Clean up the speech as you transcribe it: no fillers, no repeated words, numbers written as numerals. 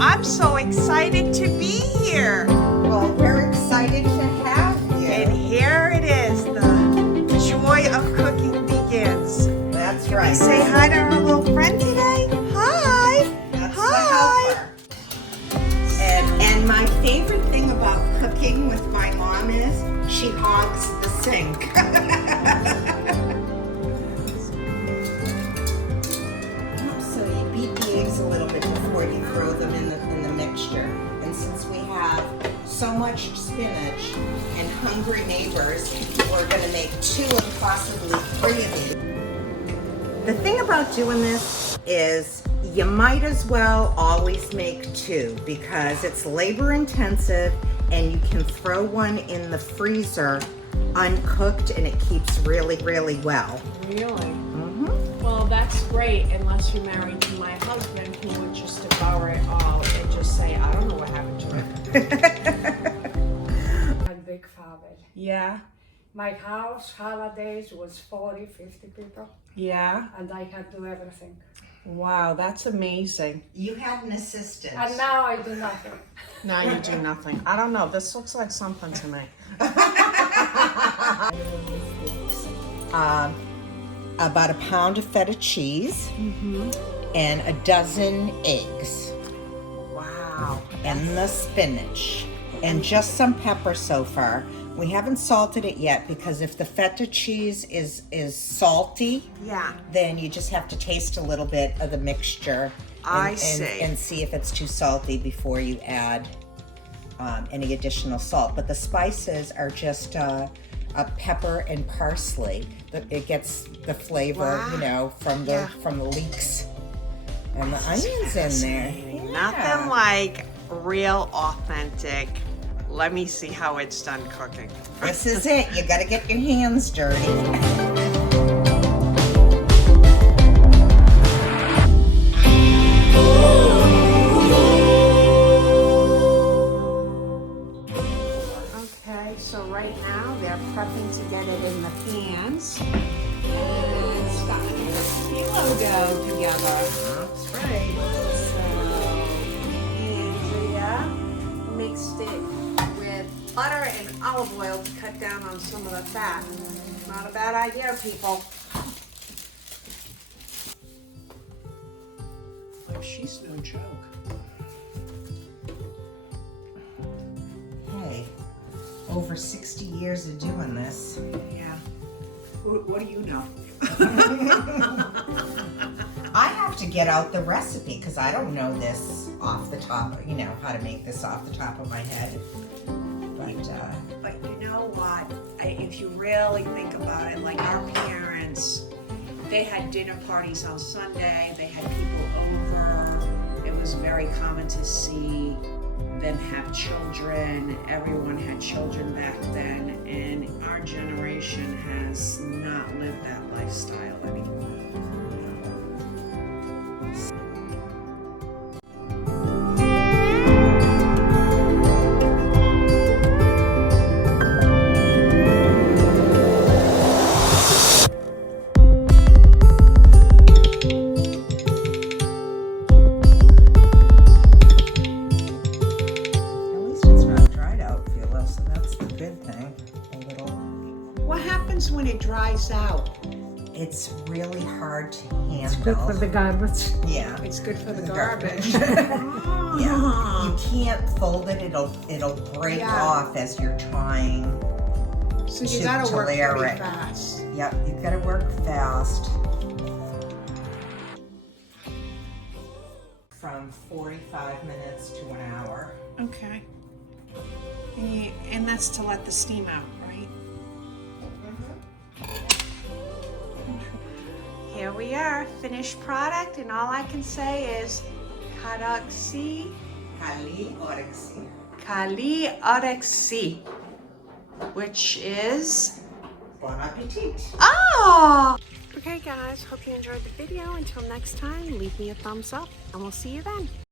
I'm so excited to be here. Well, we're excited to have you. And here it is, the joy of cooking begins. That's right. Say hi to our little friend today. Hi. That's Hi. the helper. And my favorite thing about cooking with my mom is she hogs the sink. So you beat the eggs a little bit before you throw them in the mixture. And since we have so much spinach and hungry neighbors, we're going to make 2 and possibly 3 of these. The thing about doing this is you might as well always make 2 because it's labor intensive and you can throw one in the freezer uncooked and it keeps really, really well. Really? Mm-hmm. Well, that's great unless you're married to my husband who would just devour it all and just say, I don't know what happened to it. A big family. Yeah, My house, holidays, was 40, 50 people, yeah. and I had to do everything. Wow, that's amazing. You had an assistant. And now I do nothing. Now you do nothing. I don't know. This looks like something to me. About a pound of feta cheese and a dozen eggs. Wow. And the spinach and just some pepper so far. We haven't salted it yet because if the feta cheese is salty, Yeah. then you just have to taste a little bit of the mixture I see. and see if it's too salty before you add any additional salt. But the spices are just a pepper and parsley. It gets the flavor, Wow. you know, from the leeks and the onions in there. Yeah. Nothing like real authentic. Let me see how it's done cooking. This is it. You got to get your hands dirty. Okay, so right now they're prepping to get it in the pans and starting to get the phyllo dough together. That's right. So Andrea mixed it with butter and olive oil to cut down on some of the fat. Not a bad idea, people. Oh, she's no joke. Hey, over 60 years of doing this. Yeah. What do you know? I have to get out the recipe because I don't know this off the top, you know, how to make this off the top of my head. But you know what? If you really think about it, like our parents, they had dinner parties on Sunday, they had people over. It was very common to see them have children. Everyone had children back then, and our generation has not lived that lifestyle anymore. At least it's not dried out, phyllo, so that's the good thing. A little. What happens when it dries out? It's really hard to handle. It's good for the garbage. Yeah. It's good for the The garbage. Yeah. You can't fold it. It'll break Yeah. off as you're trying. So you to gotta work layer pretty it. fast. Yep, you've got to work fast. From 45 minutes to an hour. Okay. And that's to let the steam out, right? Here we are, finished product, and all I can say is karaksi, Kali orexi. kali oreksi, which is Bon appetit. oh. Okay guys, hope you enjoyed the video. Until next time, leave me a thumbs up and we'll see you then.